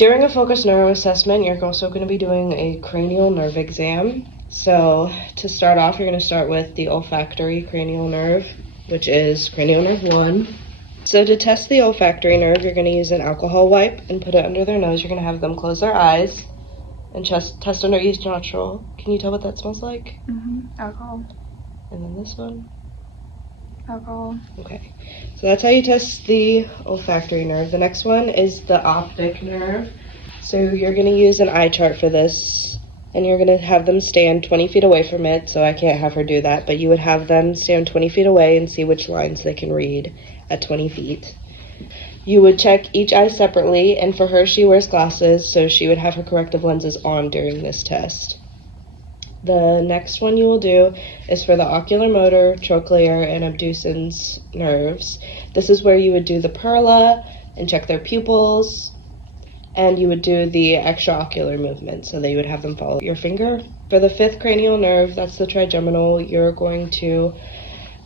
During a focused neuro assessment, you're also going to be doing a cranial nerve exam. So to start off, you're going to start with the olfactory cranial nerve, which is cranial nerve 1. So to test the olfactory nerve, you're going to use an alcohol wipe and put it under their nose. You're going to have them close their eyes and test under each nostril. Can you tell what that smells like? Alcohol. And then this one? Alcohol. Okay, so that's how you test the olfactory nerve. The next one is the optic nerve. So you're going to use an eye chart for this, and you're going to have them stand 20 feet away from it, so I can't have her do that, but you would have them stand 20 feet away and see which lines they can read at 20 feet. You would check each eye separately, and for her, she wears glasses, so she would have her corrective lenses on during this test. The next one you will do is for the oculomotor, trochlear, and abducens nerves. This is where you would do the perla and check their pupils, and you would do the extraocular movement, so that you would have them follow your finger. For the 5th cranial nerve, that's the trigeminal, you're going to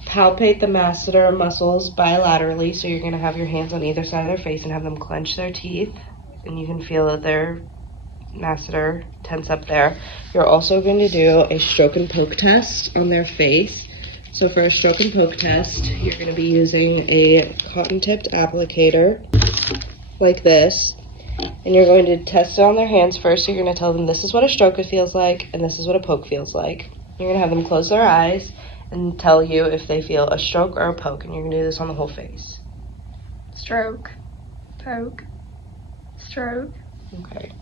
palpate the masseter muscles bilaterally, so you're going to have your hands on either side of their face and have them clench their teeth, and you can feel that their masseter tense up there. You're also going to do a stroke and poke test on their face. So for a stroke and poke test, you're going to be using a cotton-tipped applicator like this, and you're going to test it on their hands first. So you're going to tell them this is what a stroke feels like and this is what a poke feels like. You're going to have them close their eyes and tell you if they feel a stroke or a poke, and you're going to do this on the whole face. Stroke. Poke. Stroke. Okay.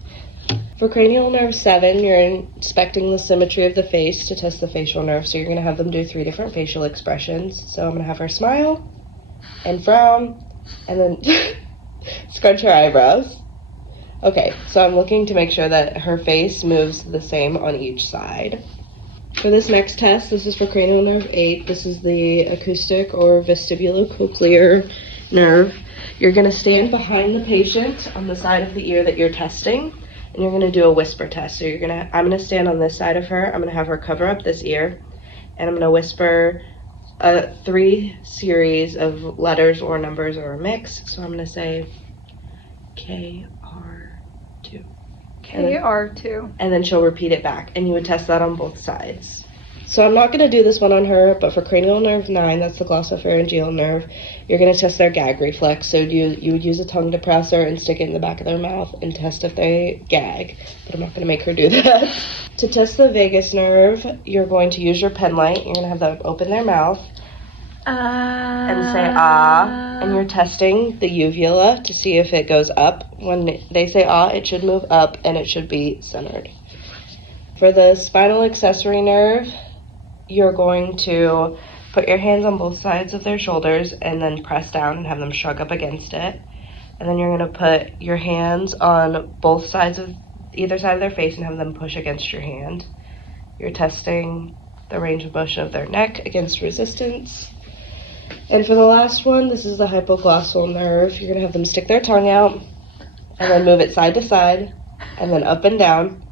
For cranial nerve 7, you're inspecting the symmetry of the face to test the facial nerve. So you're going to have them do 3 different facial expressions. So I'm going to have her smile and frown and then scrunch her eyebrows. Okay, so I'm looking to make sure that her face moves the same on each side. For this next test, this is for cranial nerve 8. This is the acoustic or vestibulocochlear nerve. You're going to stand behind the patient on the side of the ear that you're testing, and you're going to do a whisper test. So I'm going to stand on this side of her. I'm going to have her cover up this ear, and I'm going to whisper 3 series of letters or numbers or a mix. So I'm going to say KR2. KR2. And then she'll repeat it back, and you would test that on both sides. So I'm not going to do this one on her, but for cranial nerve 9, that's the glossopharyngeal nerve, you're going to test their gag reflex. So you would use a tongue depressor and stick it in the back of their mouth and test if they gag, but I'm not going to make her do that. To test the vagus nerve, you're going to use your pen light. You're going to have them open their mouth and say ah, and you're testing the uvula to see if it goes up. When they say ah, it should move up and it should be centered. For the spinal accessory nerve, you're going to put your hands on both sides of their shoulders and then press down and have them shrug up against it. And then you're going to put your hands on both sides of either side of their face and have them push against your hand. You're testing the range of motion of their neck against resistance. And for the last one, this is the hypoglossal nerve. You're going to have them stick their tongue out and then move it side to side and then up and down.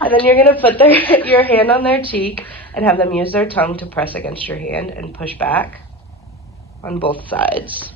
And then you're going to put your hand on their cheek and have them use their tongue to press against your hand and push back on both sides.